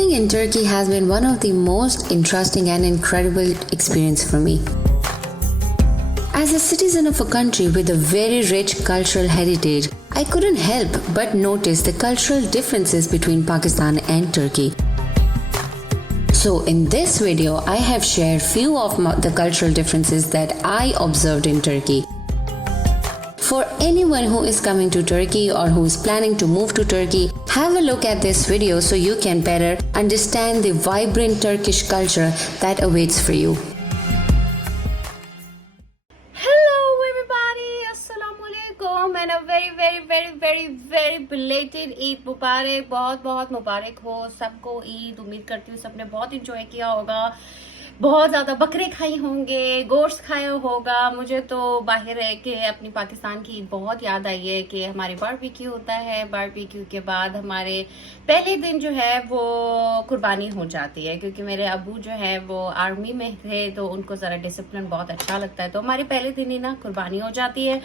Living in Turkey has been one of the most interesting and incredible experience for me. As a citizen of a country with a very rich cultural heritage, I couldn't help but notice the cultural differences between Pakistan and Turkey. So in this video, I have shared few of the cultural differences that I observed in Turkey. For anyone who is coming to Turkey or who is planning to move to Turkey, have a look at this video so you can better understand the vibrant Turkish culture that awaits for you. Hello everybody, Assalamu alaikum and a very belated Eid मुबारक. बहुत मुबारक हो सबको ईद. उम्मीद करती हूँ सबने बहुत enjoy किया होगा, बहुत ज़्यादा बकरे खाए होंगे, गोश्त खाया होगा. मुझे तो बाहर रह के अपनी पाकिस्तान की ईद बहुत याद आई है कि हमारे बारबेक्यू होता है. बारबेक्यू के बाद हमारे पहले दिन जो है वो कुर्बानी हो जाती है, क्योंकि मेरे अबू जो है वो आर्मी में थे तो उनको ज़रा डिसिप्लिन बहुत अच्छा लगता है. तो हमारे पहले दिन ही ना कुर्बानी हो जाती है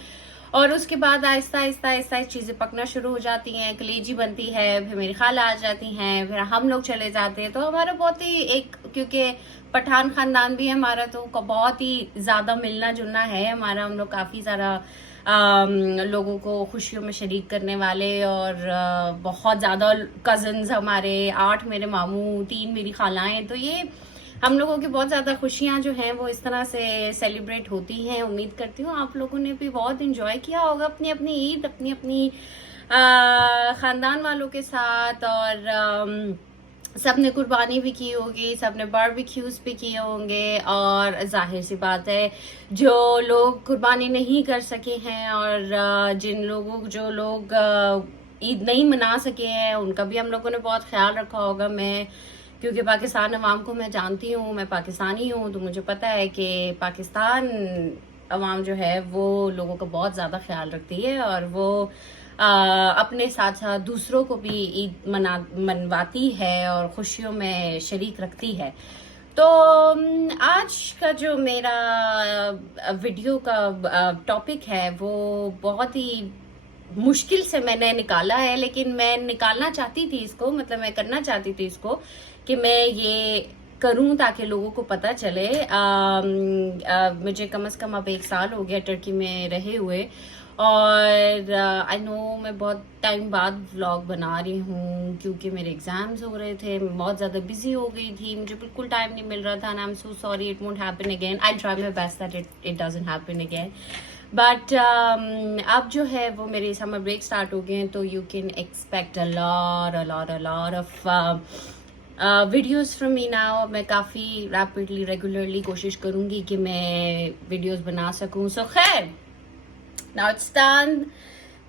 और उसके बाद आहिस्ता चीज़ें पकना शुरू हो जाती हैं. कलेजी बनती है, फिर मेरी खाला आ जाती हैं, फिर हम लोग चले जाते हैं. तो हमारा बहुत ही एक, क्योंकि पठान खानदान भी है हमारा, तो बहुत ही ज़्यादा मिलना जुलना है हमारा. हम लोग काफ़ी ज़्यादा लोगों को खुशियों में शरीक करने वाले और बहुत ज़्यादा कज़न्स हमारे, 8 मेरे मामू, 3 मेरी खालाएँ. तो ये हम लोगों की बहुत ज़्यादा खुशियाँ जो हैं वो इस तरह से सेलिब्रेट होती हैं. उम्मीद करती हूँ आप लोगों ने भी बहुत इंजॉय किया होगा अपनी अपनी ईद, अपनी ख़ानदान वालों के साथ. और सब ने कुर्बानी भी की होगी, सब ने बारबेक्यूज़ भी किए होंगे. और जाहिर सी बात है जो लोग कुर्बानी नहीं कर सके हैं और जो लोग ईद नहीं मना सके हैं, उनका भी हम लोगों ने बहुत ख्याल रखा होगा. मैं क्योंकि पाकिस्तान अवाम को मैं जानती हूँ, मैं पाकिस्तानी हूँ, तो मुझे पता है कि पाकिस्तान अवाम जो है वो लोगों का बहुत ज़्यादा ख्याल रखती है और वो अपने साथ साथ दूसरों को भी ईद मनवाती है और खुशियों में शरीक रखती है. तो आज का जो मेरा वीडियो का टॉपिक है वो बहुत ही मुश्किल से मैंने निकाला है, लेकिन मैं निकालना चाहती थी इसको, मतलब मैं करना चाहती थी इसको कि मैं ये करूं ताकि लोगों को पता चले. मुझे कम से कम अब 1 साल हो गया टर्की में रहे हुए और आई नो मैं बहुत टाइम बाद व्लॉग बना रही हूँ क्योंकि मेरे एग्जाम्स हो रहे थे. मैं बहुत ज़्यादा बिजी हो गई थी, मुझे बिल्कुल टाइम नहीं मिल रहा था. And I am so sorry, it won't happen again. I try my best that it doesn't happen again. But अब जो है वो मेरे समर ब्रेक स्टार्ट हो गए हैं, तो you can expect a lot of videos from me now. मैं काफ़ी रैपिडली रेगुलरली कोशिश करूँगी कि मैं वीडियोज़ बना सकूँ. सो खैर, now it's done.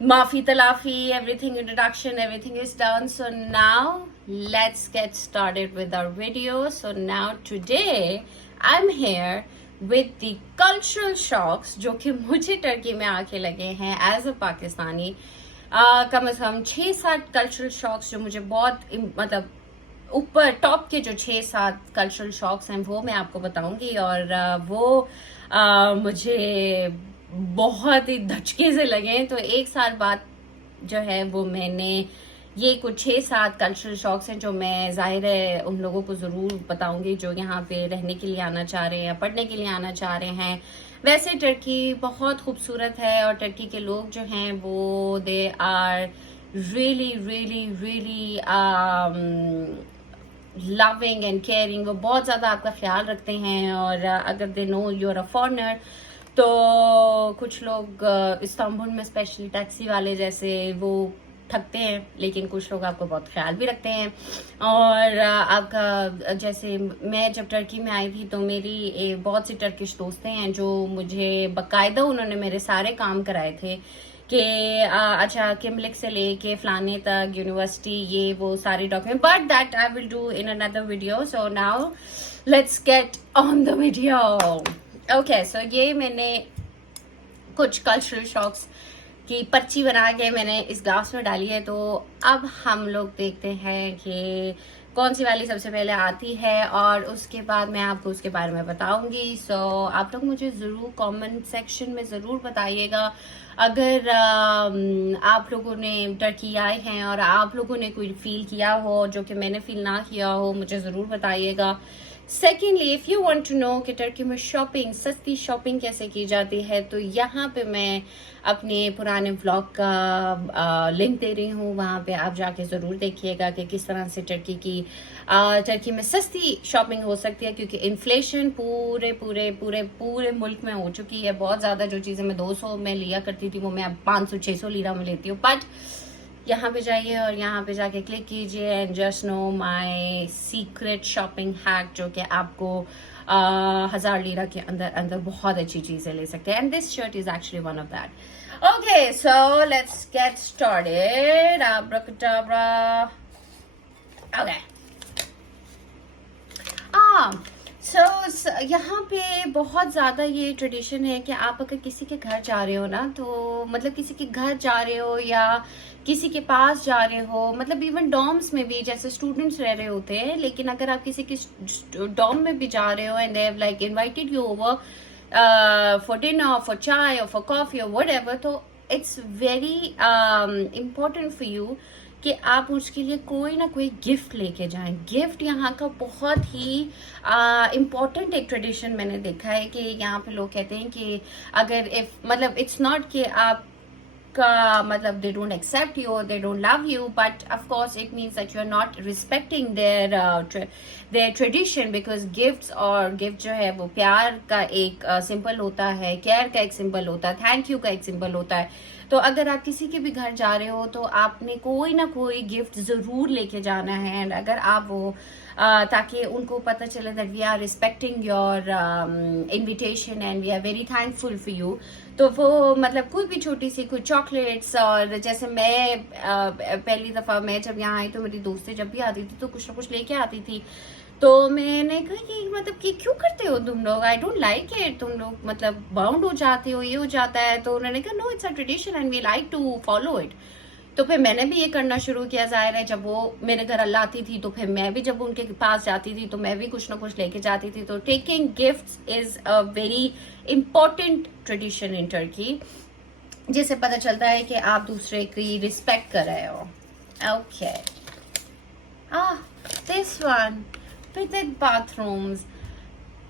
Maafi talafi, everything introduction, everything is done. So now let's get started with our video. So now today I'm here with the cultural shocks जो कि मुझे टर्की में आके लगे हैं as a पाकिस्तानी. कम से कम 6-7 कल्चरल शॉक्स जो मुझे बहुत मतलब ऊपर टॉप के जो 6-7 कल्चरल शॉक्स हैं वो मैं आपको बताऊंगी. और वो मुझे बहुत ही धचके से लगे. तो 1 साल बाद जो है वो मैंने ये कुछ 6-7 कल्चरल शॉक्स हैं जो मैं जाहिर है उन लोगों को ज़रूर बताऊंगी जो यहाँ पे रहने के लिए आना चाह रहे हैं या पढ़ने के लिए आना चाह रहे हैं. वैसे टर्की बहुत खूबसूरत है और टर्की के लोग जो हैं वो they are really loving and caring. वो बहुत ज़्यादा आपका ख्याल रखते हैं. और अगर they know you are a foreigner, तो कुछ लोग इस्तांबुल में स्पेशली टैक्सी वाले जैसे वो ठगते हैं, लेकिन कुछ लोग आपको बहुत ख्याल भी रखते हैं. और आपका जैसे मैं जब टर्की में आई थी तो मेरी बहुत सी टर्किश दोस्तें हैं जो मुझे बाकायदा उन्होंने मेरे सारे काम कराए थे कि अच्छा किमलिक से लेके फलाने तक यूनिवर्सिटी, ये वो सारी document. But that I will do in another video. So now let's get on the video. Okay, so ये मैंने कुछ कल्चरल शॉक्स की पर्ची बना के मैंने इस ग्लास में डाली है. तो अब हम लोग देखते हैं कि कौन सी वाली सबसे पहले आती है, और उसके बाद मैं आपको उसके बारे में बताऊंगी। सो आप लोग मुझे ज़रूर कमेंट सेक्शन में ज़रूर बताइएगा अगर आप लोगों ने टर्की आए हैं और आप लोगों ने कोई फील किया हो जो कि मैंने फील ना किया हो, मुझे ज़रूर बताइएगा। Secondly, if you want to know कि टर्की में शॉपिंग, सस्ती शॉपिंग कैसे की जाती है, तो यहाँ पे मैं अपने पुराने व्लॉग का लिंक दे रही हूँ, वहाँ पे आप जाके ज़रूर देखिएगा कि किस तरह से टर्की में सस्ती शॉपिंग हो सकती है, क्योंकि इन्फ्लेशन पूरे पूरे पूरे पूरे मुल्क में हो चुकी है बहुत ज़्यादा। जो चीज़ें मैं 200 में लिया करती थी वो मैं अब 500-600 लीरा में लेती हूँ। बट यहाँ पे जाइए और यहाँ पे जाके क्लिक कीजिए and just know my secret shopping hack, जो कि आपको 1000 लीरा के अंदर अंदर बहुत अच्छी चीजें ले सकते हैं। And this shirt is actually one of that. Okay, so let's get started. Abracadabra. Okay, so यहाँ पे बहुत ज़्यादा ये ट्रेडिशन है कि आप अगर किसी के घर जा रहे हो ना, तो मतलब किसी के घर जा रहे हो या किसी के पास जा रहे हो, मतलब इवन डॉर्म्स में भी जैसे स्टूडेंट्स रह रहे होते हैं, लेकिन अगर आप किसी के डॉर्म में भी जा रहे हो and they have like invited you over for dinner, for चाय और फॉर कॉफी और व्हाटएवर, तो it's very important for you कि आप उसके लिए कोई ना कोई गिफ्ट लेके जाएं। गिफ्ट यहाँ का बहुत ही इम्पोर्टेंट एक ट्रेडिशन मैंने देखा है कि यहाँ पे लोग कहते हैं कि अगर मतलब इट्स नॉट कि आप का मतलब they don't accept you or they don't love you, but of course it means that you are not respecting their tradition, because gifts और gift जो है वो प्यार का एक सिंबल होता है, केयर का एक सिंबल होता है, थैंक यू का एक सिंबल होता है। तो अगर आप किसी के भी घर जा रहे हो तो आपने कोई ना कोई गिफ्ट ज़रूर लेके जाना है, एंड अगर आप वो ताकि उनको पता चले that we are respecting your invitation and we are very thankful for you, तो वो मतलब कोई भी छोटी सी कोई चॉकलेट्स, और जैसे मैं पहली दफ़ा मैं जब यहाँ आई तो मेरी दोस्तें जब भी आती थी तो कुछ ना कुछ लेके आती थी, तो मैंने कहा कि मतलब कि क्यों करते हो तुम लोग, आई डोंट लाइक इट, तुम लोग मतलब बाउंड हो जाते हो, ये हो जाता है। तो उन्होंने कहा no, it's a tradition and we like to follow it. तो फिर मैंने भी ये करना शुरू किया। जाहिर है जब वो मेरे घर अल्लाह आती थी तो फिर मैं भी जब उनके पास जाती थी तो मैं भी कुछ ना कुछ लेके जाती थी। तो taking gifts is a very important tradition in Turkey, जिससे पता चलता है कि आप दूसरे की रिस्पेक्ट कर रहे हो। Okay, this one with bathrooms.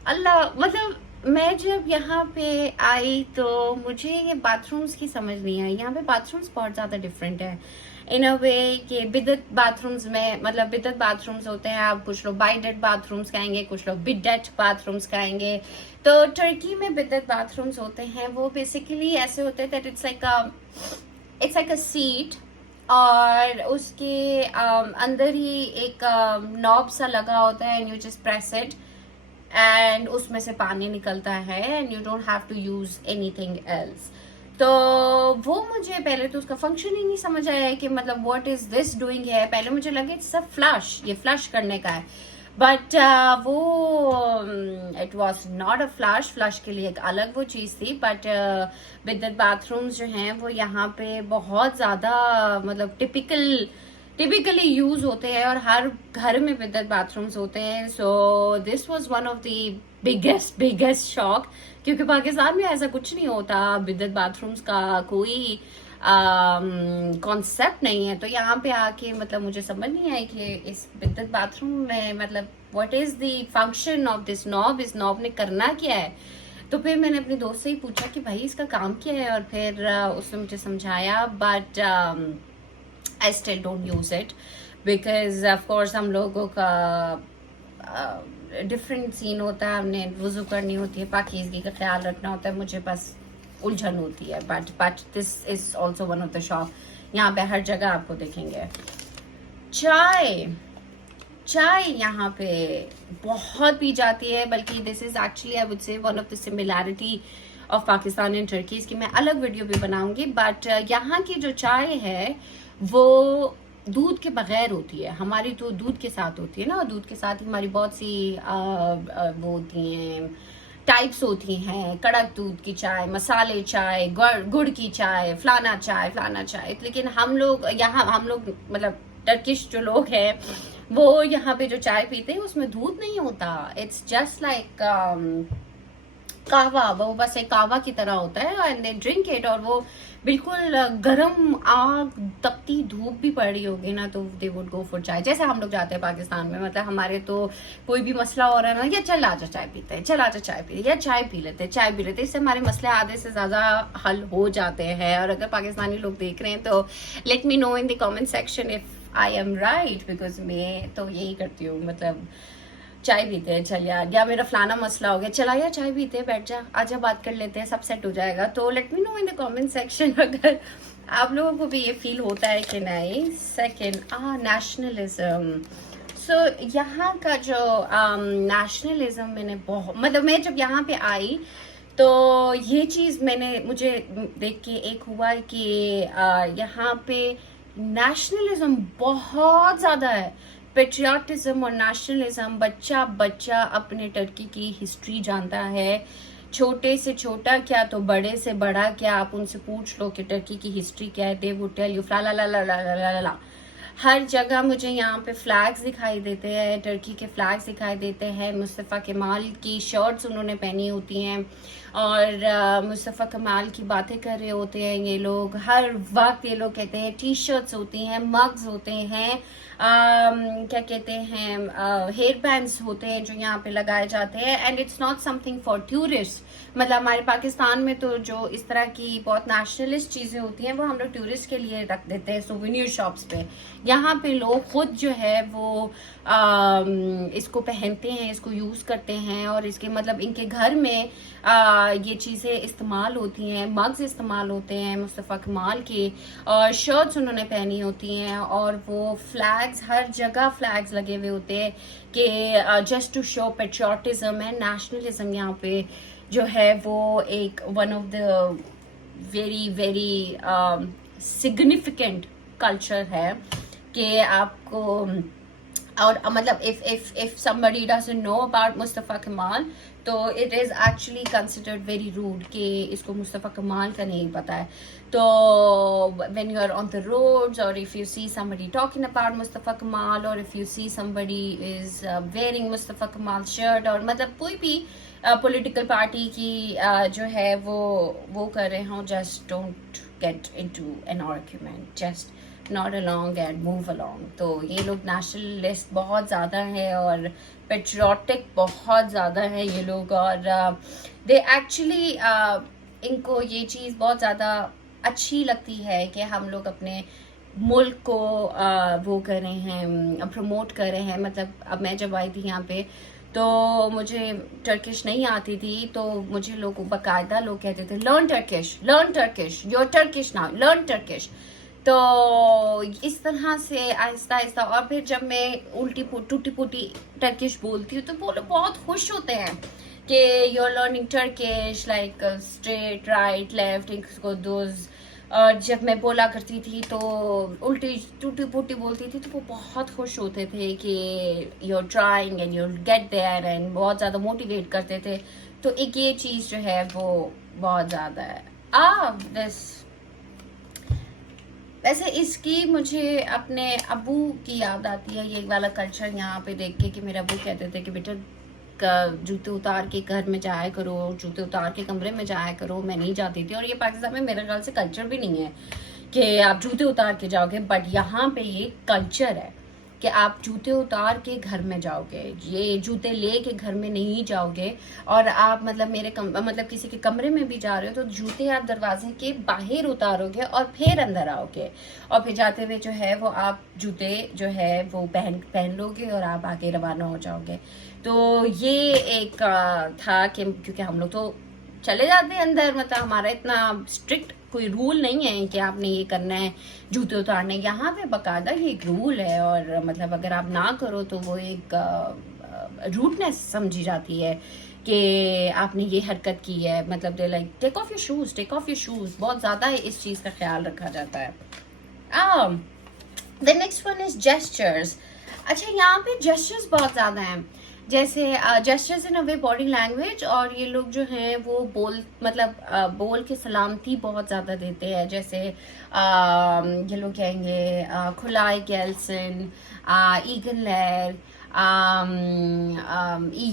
अल्लाह, मतलब मैं जब यहाँ पे आई तो मुझे ये बाथरूम्स की समझ नहीं आई। यहाँ पे बाथरूम्स बहुत ज़्यादा डिफरेंट है इन अ वे कि बिदत बाथरूम्स में, मतलब बिदत बाथरूम्स होते हैं, आप कुछ लोग बाइडेट बाथरूम्स कहेंगे, कुछ लोग बिडेट बाथरूम्स कहेंगे। तो टर्की में बिदत बाथरूम्स होते हैं, वो बेसिकली ऐसे होते हैं that it's like a seat, और उसके अंदर ही एक नॉब सा लगा होता है and you just press it and उसमें से पानी निकलता है and you don't have to use anything else. तो वो मुझे पहले तो उसका फंक्शन ही नहीं समझ आया कि मतलब व्हाट इज दिस डूइंग है। पहले मुझे लगे इट्स अ फ्लश, ये फ्लश करने का है, बट वो it was not a flush. Flush के लिए एक अलग वो चीज़ थी। बट बिदत बाथरूम्स जो हैं वो यहाँ पे बहुत ज़्यादा मतलब टिपिकली यूज होते हैं और हर घर में बिदत बाथरूम्स होते हैं। So this was one of the biggest shock, क्योंकि पाकिस्तान में ऐसा कुछ नहीं होता, बिदत बाथरूम्स का कोई कॉन्सेप्ट नहीं है। तो यहाँ पे आके मतलब मुझे समझ नहीं आई कि इस बिदत बाथरूम में मतलब what is the function of this knob, इस नॉब ने करना क्या है। तो फिर मैंने अपनी दोस्त से ही पूछा कि भाई इसका काम क्या है, और फिर उसने मुझे समझाया। But I still don't use it because of course हम लोगों का डिफरेंट सीन होता है, हमने वुज़ू करनी होती है, पाकीज़गी का ख्याल रखना होता है, मुझे बस उलझन होती है। But this is also one of the shop. यहाँ पे हर जगह आपको देखेंगे चाय यहाँ पे बहुत पी जाती है, बल्कि this is actually I would say one of the similarity of Pakistan and Turkey. इसकी मैं अलग वीडियो भी बनाऊंगी। बट यहाँ की जो चाय है वो दूध के बगैर होती है, हमारी तो दूध के साथ होती है ना, और दूध के साथ ही हमारी बहुत सी वो होती हैं टाइप्स होती हैं, कड़क दूध की चाय, मसाले चाय, गुड़ की चाय, फलाना चाय। लेकिन हम लोग मतलब टर्किश जो लोग हैं वो यहाँ पे जो चाय पीते हैं उसमें दूध नहीं होता, इट्स जस्ट लाइक कहवा, वो बस एक कहवा की तरह होता है एंड दे ड्रिंक इट। और वो बिल्कुल गरम आग तपती धूप भी पड़ रही होगी ना तो दे वुड गो फॉर चाय। जैसे हम लोग जाते हैं पाकिस्तान में, मतलब हमारे तो कोई भी मसला हो रहा है ना, या चल आजा चाय पीते हैं, चल आजा चाय पीते, या चाय पी लेते हैं, चाय पी लेते हैं, इससे हमारे मसले आधे से ज्यादा हल हो जाते हैं। और अगर पाकिस्तानी लोग देख रहे हैं तो let me know in the comment section if I am right, because मैं तो यही करती हूँ, मतलब चाय पीते हैं, चल यार, या मेरा फलाना मसला हो गया, चला यार चाय पीते हैं, बैठ जा, आजा बात कर लेते हैं, सब सेट हो जाएगा। तो let me know in the comment section अगर आप लोगों को भी ये फील होता है कि नहीं। Second, nationalism. सो यहाँ का जो नेशनलिज्म मैंने बहुत, मतलब मैं जब यहाँ पे आई तो ये चीज़ मुझे देख के एक हुआ कि यहाँ पे नेशनलिज्म बहुत ज़्यादा है। पेट्रियाटिज्म और नेशनलिज्म, बच्चा बच्चा अपने टर्की की हिस्ट्री जानता है, छोटे से छोटा क्या तो बड़े से बड़ा क्या, आप उनसे पूछ लो कि टर्की की हिस्ट्री क्या है, दे वुड टेल यू ला ला ला ला ला ला ला। हर जगह मुझे यहाँ पे फ्लैग्स दिखाई देते हैं, टर्की के फ्लैग्स दिखाई देते हैं, मुस्तफ़ा कमाल की शर्ट्स उन्होंने पहनी होती हैं और मुस्तफ़ा कमाल की बातें कर रहे होते हैं ये लोग हर वक्त। ये लोग कहते हैं टी शर्ट्स होती हैं, मग्स होते हैं, क्या कहते हैं, हेयर बैंड्स होते हैं जो यहाँ पे लगाए जाते हैं, and it's not something for tourist. मतलब हमारे पाकिस्तान में तो जो इस तरह की बहुत नेशनलिस्ट चीज़ें होती हैं वो हम लोग टूरिस्ट के लिए रख देते हैं सोवेनियर शॉप्स पे। यहाँ पे लोग खुद जो है वो इसको पहनते हैं, इसको यूज़ करते हैं और इसके मतलब इनके घर में ये चीज़ें इस्तेमाल होती हैं, मग्स इस्तेमाल होते हैं मुस्तफ़ा कमाल के, और शर्ट्स उन्होंने पहनी होती हैं, और वो फ्लैग्स, हर जगह फ्लैग्स लगे हुए होते हैं कि just to show patriotism and nationalism. यहाँ पे जो है वो एक one of the very very significant culture है कि आपको, और मतलब if somebody doesn't know about Mustafa कमाल तो it is actually considered very rude कि इसको मुस्तफ़ा कमाल का नहीं पता है। तो when you are on the roads or if you see somebody talking about Mustafa कमाल or if you see somebody is wearing Mustafa कमाल shirt, और मतलब कोई भी पॉलिटिकल पार्टी की जो है वो कर रहे हों, just don't get into an argument, just not along and move along. तो ये लोग नेशनलिस्ट बहुत ज़्यादा है और पेट्रियाटिक बहुत ज़्यादा है ये लोग, और दे एक्चुअली इनको ये चीज़ बहुत ज़्यादा अच्छी लगती है कि हम लोग अपने मुल्क को वो कर रहे हैं, प्रमोट कर रहे हैं। मतलब अब मैं जब आई थी यहाँ पे तो मुझे टर्किश नहीं आती थी, तो मुझे लोग बाकायदा लोग कहते थे learn Turkish, you are Turkish now, learn Turkish. तो इस तरह से आहिस्ता आहिस्ता, और फिर जब मैं उल्टी टूटी फूटी टर्किश बोलती हूँ तो वो लोग बहुत खुश होते हैं कि you are learning Turkish, like straight right left इसको दोज। और जब मैं बोला करती थी तो उल्टी टूटी फूटी बोलती थी तो वो बहुत खुश होते थे कि you are trying and you get there, and बहुत ज़्यादा मोटिवेट करते थे। तो एक ये चीज़ जो है वो बहुत ज़्यादा है। दिस वैसे इसकी मुझे अपने अबू की याद आती है, ये वाला कल्चर यहाँ पे देख के कि मेरे अबू कहते थे कि बेटा जूते उतार के घर में जाया करो, जूते उतार के कमरे में जाया करो। मैं नहीं जाती थी, और ये पाकिस्तान में मेरे ख्याल से कल्चर भी नहीं है कि आप जूते उतार के जाओगे, बट यहाँ पे ये कल्चर है कि आप जूते उतार के घर में जाओगे, ये जूते ले के घर में नहीं जाओगे। और आप मतलब मतलब किसी के कमरे में भी जा रहे हो तो जूते आप दरवाजे के बाहर उतारोगे और फिर अंदर आओगे, और फिर जाते हुए जो है वो आप जूते जो है वो पहन लोगे और आप आगे रवाना हो जाओगे। तो ये एक था कि क्योंकि हम लोग तो चले जाते हैं अंदर, मतलब हमारा इतना स्ट्रिक्ट कोई रूल नहीं है कि आपने ये करना है जूते उतारने। यहाँ पे बाकायदा ये एक रूल है, और मतलब अगर आप ना करो तो वो एक रूडनेस समझी जाती है कि आपने ये हरकत की है। मतलब they like take off your shoes, बहुत ज़्यादा इस चीज़ का ख्याल रखा जाता है। The next one is gestures. अच्छा, यहाँ पे जेस्चर्स बहुत ज़्यादा हैं। जैसे gestures in a way body language, और ये लोग जो हैं वो बोल के सलामती बहुत ज़्यादा देते हैं। जैसे ये लोग कहेंगे खुलाई गेल्सन, ईगन लेर,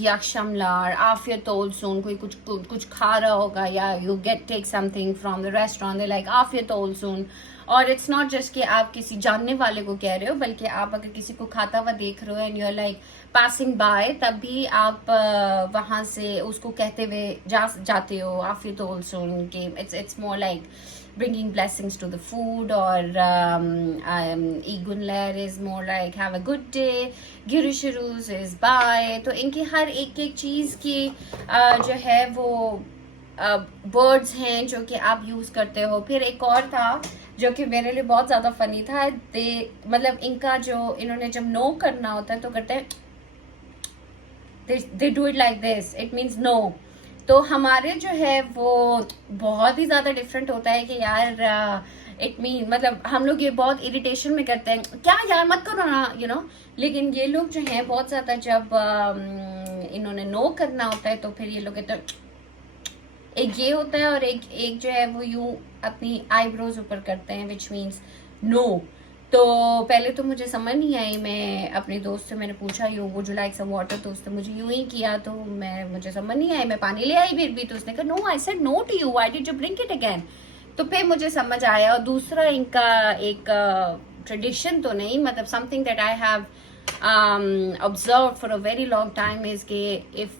याक्षमलार, आफियत ओलसून। कोई कुछ खा रहा होगा या you take something from the restaurant, they like आफियत ओलसून। और इट्स नॉट जस्ट कि आप किसी जानने वाले को कह रहे हो, बल्कि आप अगर किसी को खाता हुआ देख रहे हो and you are like passing by, तब भी आप वहां से उसको कहते हुए जाते हो आफियत ओलसून के। It's more like bringing blessings to the food, or Igunler is more like have a good day, Girishirus is bye। तो इनकी हर एक चीज की जो है वो वर्ड्स हैं जो कि आप यूज करते हो। फिर एक और था जो कि मेरे लिए बहुत ज्यादा फनी था। मतलब इनका जो इन्होंने जब नो करना होता है तो करते हैं, they do it like this, it means no। तो हमारे जो है वो बहुत ही ज़्यादा डिफरेंट होता है कि यार इट मीन, मतलब हम लोग ये बहुत इरिटेशन में करते हैं, क्या यार मत करो ना, यू नो। लेकिन ये लोग जो हैं बहुत ज़्यादा जब इन्होंने नो करना होता है तो फिर ये लोग कहते हैं, एक ये होता है, और एक जो है वो यूं अपनी आईब्रोज ऊपर करते हैं, विच मीन्स नो। तो पहले तो मुझे समझ नहीं आई, मैं अपने दोस्त से मैंने पूछा यूँ वो जो लाइक सम वाटर, तो उसने मुझे यूं ही किया, तो मुझे समझ नहीं आई। मैं पानी ले आई फिर भी, तो उसने कहा no I said no to you, why did you bring it again. तो फिर मुझे समझ आया। और दूसरा इनका एक ट्रेडिशन तो नहीं, मतलब something that I have observe for a very long time is के if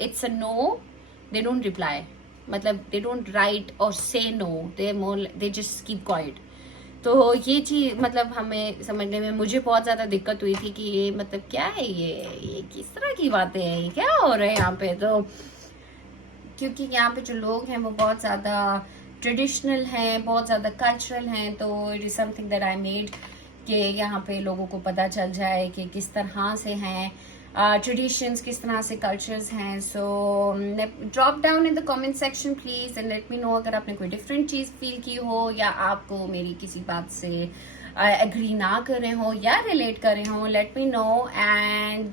it's a no they don't reply, मतलब दे डोंट राइट और say no, they just keep quiet. तो ये चीज मतलब हमें समझने में मुझे बहुत ज़्यादा दिक्कत हुई थी कि ये मतलब क्या है, ये किस तरह की बातें हैं, ये क्या हो रहा है यहाँ पे। तो क्योंकि यहाँ पे जो लोग हैं वो बहुत ज़्यादा ट्रेडिशनल हैं, बहुत ज़्यादा कल्चरल हैं, तो it is something that I made कि यहाँ पे लोगों को पता चल जाए कि किस तरह से हैं ट्रेडिशंस, किस तरह से कल्चर्स हैं। So drop down in the comment section please and let me know अगर आपने कोई डिफरेंट चीज़ फील की हो, या आपको मेरी किसी बात से एग्री ना कर रहे हो या रिलेट कर रहे हो, let me know. And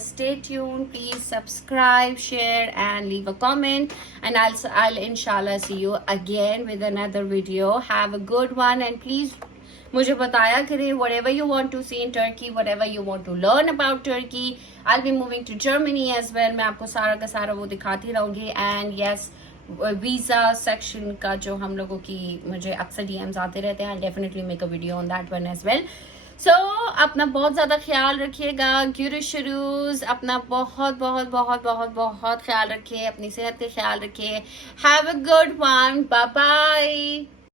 stay tune, please subscribe, share and leave a comment, and I'll inshallah see you again with another video. Have a good one, and please मुझे बताया करें whatever you want to see in Turkey, whatever you want to learn about Turkey. I'll be moving to Germany as well. मैं आपको सारा का सारा वो दिखाती रहूँगी। एंड यस, वीज़ा सेक्शन का जो हम लोगों की मुझे अक्सर DMs आते रहते हैं, I'll definitely make a video on that one as well. So अपना बहुत ज़्यादा ख्याल रखिएगा, ग्यूरिशरूज, अपना बहुत बहुत बहुत बहुत बहुत ख्याल रखिए, अपनी सेहत का ख्याल रखिए। Have a good one, bye bye.